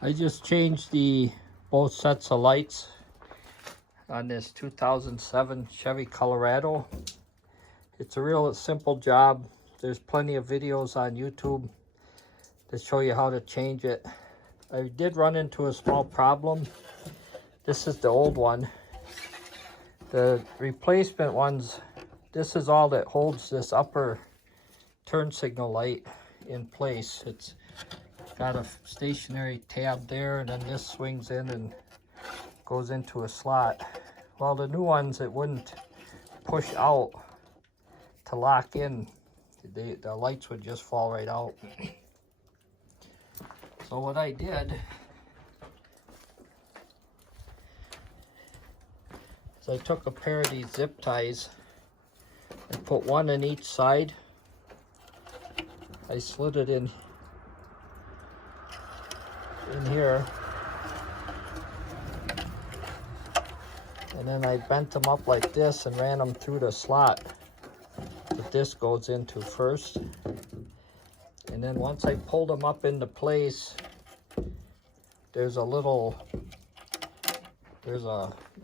I just changed both sets of lights on this 2007 Chevy Colorado. It's a real simple job. There's plenty of videos on YouTube that show you how to change it. I did run into a small problem. This is the old one. The replacement ones, this is all that holds this upper turn signal light in place. It's got a stationary tab there, and then this swings in and goes into a slot. Well, the new ones, it wouldn't push out to lock in. The lights would just fall right out. So what I did is I took a pair of these zip ties and put one on each side. I slid it in here, and then I bent them up like this and ran them through the slot that this goes into first. And then once I pulled them up into place, there's a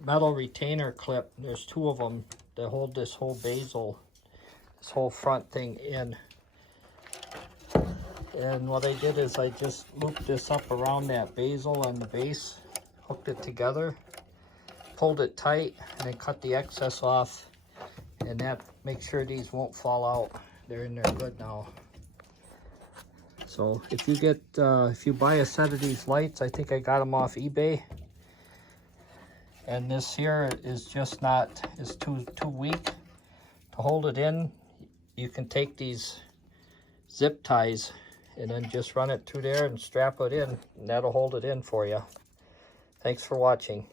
metal retainer clip. There's two of them that hold this whole bezel, this whole front thing in. And what I did is I just looped this up around that bezel on the base, hooked it together, pulled it tight, and then cut the excess off. And that makes sure these won't fall out. They're in there good now. So if you buy a set of these lights, I think I got them off eBay. And this here is just is too weak to hold it in. You can take these zip ties and then just run it through there and strap it in, and that'll hold it in for you. Thanks for watching.